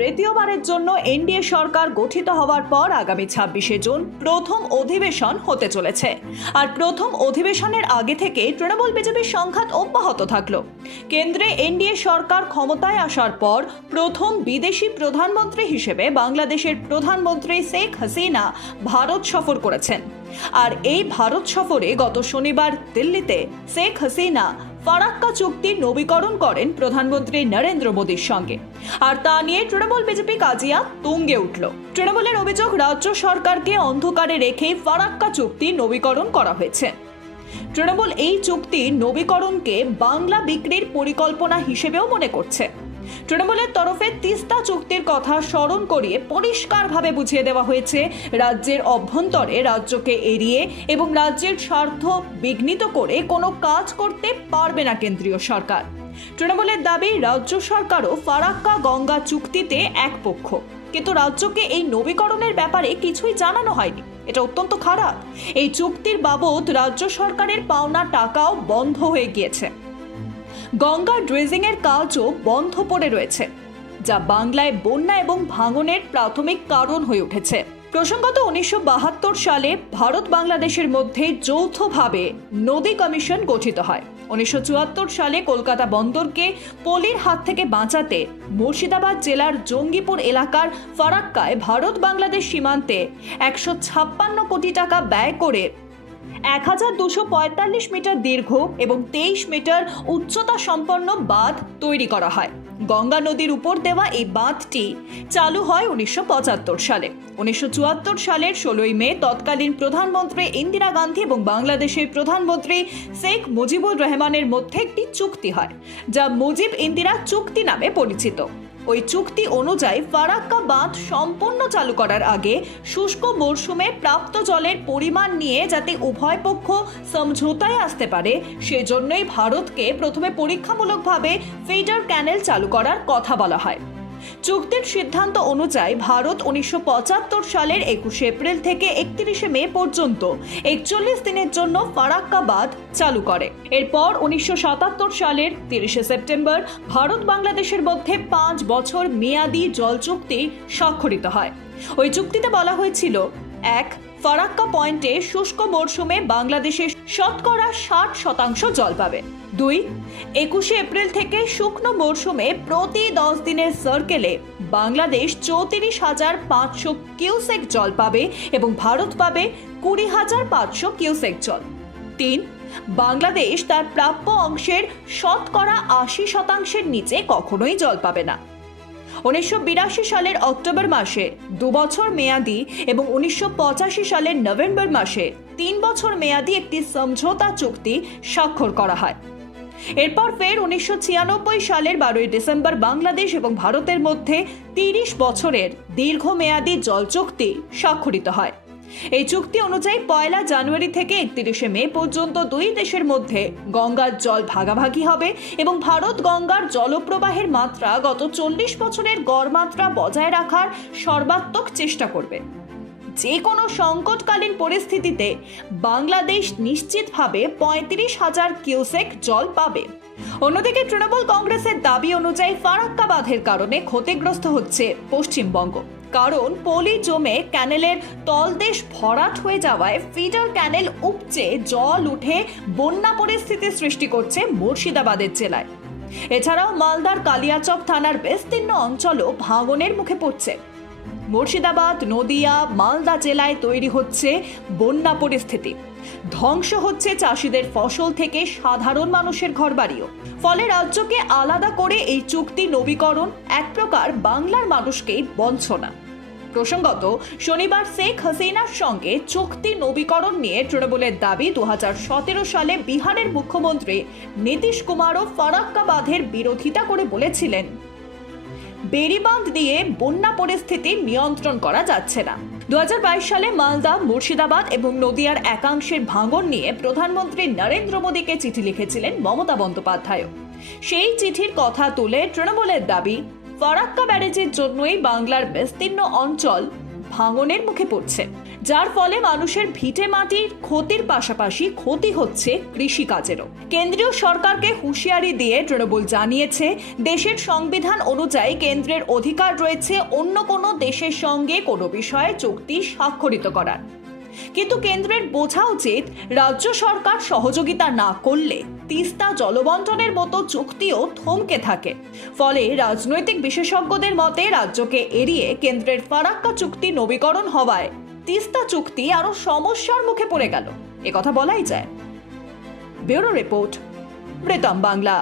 তৃতীয়বারের জন্য এনডিএ সরকার গঠিত হওয়ার পর আগামী ছাব্বিশে জুন প্রথম অধিবেশন হতে চলেছে। আর প্রথম অধিবেশনের আগে থেকে তৃণমূল বিজেপির সংঘাত অব্যাহত থাকল। কেন্দ্রে এনডিএ সরকার ক্ষমতায় আসার পর প্রথম বিদেশি প্রধানমন্ত্রী হিসেবে বাংলাদেশের প্রধানমন্ত্রী শেখ হাসিনা ভারত সফর করেছেন। আর এই ভারত সফরে গত শনিবার দিল্লিতে শেখ হাসিনা ফারাক্কা চুক্তি নবীকরণ করেন প্রধানমন্ত্রী নরেন্দ্র মোদীর সঙ্গে। আর তা নিয়ে তৃণমূল বিজেপি কাজিয়া তুঙ্গে উঠল। তৃণমূলের অভিযোগ, রাজ্য সরকারকে অন্ধকারে রেখে ফারাক্কা চুক্তি নবীকরণ করা হয়েছে। তৃণমূল এই চুক্তি নবীকরণকে বাংলা বিক্রির পরিকল্পনা হিসেবেও মনে করছে। তৃণমূলের তরফে তিস্তা চুক্তির কথা স্মরণ করিয়ে পরিষ্কারভাবে বুঝিয়ে দেওয়া হয়েছে, রাজ্যের অভ্যন্তরে রাজ্যকে এড়িয়ে এবং রাজ্যের স্বার্থ বিঘ্নিত করে কোনো কাজ করতে পারবে না কেন্দ্রীয় সরকার। তৃণমূলের দাবি, রাজ্য সরকারও ফারাক্কা গঙ্গা চুক্তিতে এক পক্ষ। কিন্তু রাজ্যকে এই নবীকরণের ব্যাপারে কিছুই জানানো হয়নি। এটা অত্যন্ত খারাপ। এই চুক্তির বাবদ রাজ্য সরকারের পাওনা টাকাও বন্ধ হয়ে গিয়েছে। গঙ্গা ড্রেজিং এর কাজও বন্ধ পড়ে রয়েছে, যা বাংলায় বন্যা এবং ভাঙনের প্রাথমিক কারণ হয়ে উঠেছে। প্রসঙ্গত উনিশশো বাহাত্তর সালে ভারত বাংলাদেশের মধ্যে যৌথভাবে নদী কমিশন গঠিত হয়। উনিশশো চুয়াত্তর সালে কলকাতা বন্দরকে পলির হাত থেকে বাঁচাতে মুর্শিদাবাদ জেলার জঙ্গিপুর এলাকার ফারাক্কায় ভারত বাংলাদেশ সীমান্তে একশো ছাপ্পান্ন কোটি টাকা ব্যয় করে এক হাজার দুশো পঁয়তাল্লিশ মিটার দীর্ঘ এবং তেইশ মিটার উচ্চতা সম্পন্ন বাঁধ তৈরি করা হয়। গঙ্গা নদীর উপর দেওয়া এই বাঁধটি চালু হয় উনিশশো পঁচাত্তর সালে। উনিশশো চুয়াত্তর সালের ষোলোই মে তৎকালীন প্রধানমন্ত্রী ইন্দিরা গান্ধী এবং বাংলাদেশের প্রধানমন্ত্রী শেখ মুজিবুর রহমানের মধ্যে একটি চুক্তি হয়, যা মুজিব ইন্দিরা চুক্তি নামে পরিচিত। ওই চুক্তি অনুযায়ী ফারাক্কা বাঁধ সম্পূর্ণ চালু করার আগে শুষ্ক মরশুমে প্রাপ্ত জলের পরিমাণ নিয়ে যাতে উভয় পক্ষ সমঝোতায় আসতে পারে, সেজন্যই ভারতকে প্রথমে পরীক্ষামূলকভাবে ফিডার ক্যানেল চালু করার কথা বলা হয়। চুক্তির সিদ্ধান্ত অনুযায়ী ভারত উনিশশো পঁচাত্তর সালের একুশে এপ্রিল থেকে একত্রিশে মে পর্যন্ত একচল্লিশ দিনের জন্য ফারাক্কাবাদ চালু করে। এরপর উনিশশো সাতাত্তর সালের তিরিশে সেপ্টেম্বর ভারত বাংলাদেশের মধ্যে পাঁচ বছর মেয়াদী জল চুক্তি স্বাক্ষরিত হয়। ওই চুক্তিতে বলা হয়েছিল, এক ফারাক্কা পয়েন্টে শুষ্ক মরশুমে বাংলাদেশের শতকরা ষাট শতাংশ জল পাবে। দুই, একুশে এপ্রিল থেকে শুকনো মরশুমে প্রতি দশ দিনের সার্কেলে বাংলাদেশ চৌত্রিশ হাজার পাঁচশো কিউসেক জল পাবে এবং ভারত পাবে কুড়ি হাজার পাঁচশো কিউসেক জল। তিন, বাংলাদেশ তার প্রাপ্য অংশের শতকরা আশি শতাংশের নিচে কখনোই জল পাবে না। উনিশশো বিরাশি সালের অক্টোবর মাসে দু বছর মেয়াদি এবং উনিশশো পঁচাশি সালের নভেম্বর মাসে তিন বছর মেয়াদি একটি সমঝোতা চুক্তি স্বাক্ষর করা হয়। এরপর ফের উনিশশো ছিয়ানব্বই সালের বারোই ডিসেম্বর বাংলাদেশ এবং ভারতের মধ্যে তিরিশ বছরের দীর্ঘমেয়াদী জল চুক্তি স্বাক্ষরিত হয়। এই চুক্তি অনুযায়ী পয়লা জানুয়ারি থেকে একত্রিশে মে পর্যন্ত দুই দেশের মধ্যে গঙ্গার জল ভাগাভাগি হবে এবং ভারত গঙ্গার জলপ্রবাহের মাত্রা গত চল্লিশ বছরের গড় মাত্রা বজায় রাখার সর্বাত্মক চেষ্টা করবে। যে কোনো সংকটকালীন পরিস্থিতিতে বাংলাদেশ নিশ্চিতভাবে পঁয়ত্রিশ হাজার কিউসেক জল পাবে। অন্যদিকে তৃণমূল কংগ্রেসের দাবি অনুযায়ী ফারাক্কা বাঁধের কারণে ক্ষতিগ্রস্ত হচ্ছে পশ্চিমবঙ্গ। কারণ পলি জমে ক্যানেলের তলদেশ ভরাট হয়ে যাওয়ায় ফিডার ক্যানেল উপচে জল উঠে বন্যা পরিস্থিতির সৃষ্টি করছে মুর্শিদাবাদের জেলায়। এছাড়াও মালদার কালিয়াচক থানার বিস্তীর্ণ অঞ্চলও ভাঙনের মুখে পড়ছে। মুর্শিদাবাদ, নদিয়া, মালদা জেলায় তৈরি হচ্ছে বন্যা পরিস্থিতি। ধ্বংস হচ্ছে চাষিদের ফসল থেকে সাধারণ মানুষের ঘরবাড়িও। ফলে রাজ্যকে আলাদা করে এই চুক্তি নবীকরণ এক প্রকার বাংলার মানুষকেই বঞ্চনা। প্রসঙ্গত, শনিবার শেখ হাসিনার সঙ্গে চুক্তি নবীকরণ নিয়ে তৃণমূলের দাবি দু হাজার সতেরো সালে বিহারের মুখ্যমন্ত্রী নীতিশ কুমারও ফারাক্কা বাঁধের বিরোধিতা করে বলেছিলেন। বেড়িবাঁধ দিয়ে বন্যা পরিস্থিতি নিয়ন্ত্রণ করা যাচ্ছে না। দু হাজার বাইশ সালে মালদা, মুর্শিদাবাদ এবং নদিয়ার একাংশের ভাঙন নিয়ে প্রধানমন্ত্রী নরেন্দ্র মোদীকে চিঠি লিখেছিলেন মমতা বন্দ্যোপাধ্যায় সেই চিঠির কথা তুলে তৃণমূলের দাবি, ফরাক্কা ব্যারেজের জন্যই বাংলার বিস্তীর্ণ অঞ্চল ভাঙনের মুখে পড়ছে। যার ফলে মানুষের ভিটে মাটির ক্ষতির পাশাপাশি ক্ষতি হচ্ছে কৃষিকাজেরও। কেন্দ্রীয় সরকারকে হুঁশিয়ারি দিয়ে তৃণমূল জানিয়েছে, দেশের সংবিধান অনুযায়ী কেন্দ্রের অধিকার রয়েছে অন্য কোনো দেশের সঙ্গে কোনো বিষয়ে চুক্তি স্বাক্ষরিত করার। কিন্তু কেন্দ্রের বোঝা উচিত, রাজ্য সরকার সহযোগিতা না করলে তিস্তা জলবন্টনের মতো চুক্তিও থমকে থাকে। ফলে রাজনৈতিক বিশেষজ্ঞদের মতে, রাজ্যকে এড়িয়ে কেন্দ্রের ফারাক্কা চুক্তি নবীকরণ হওয়ায় তিস্তা চুক্তি আরও সমস্যার মুখে পড়ে গেল। একথা বলাই যায়। Bureau report Pritam Bangla.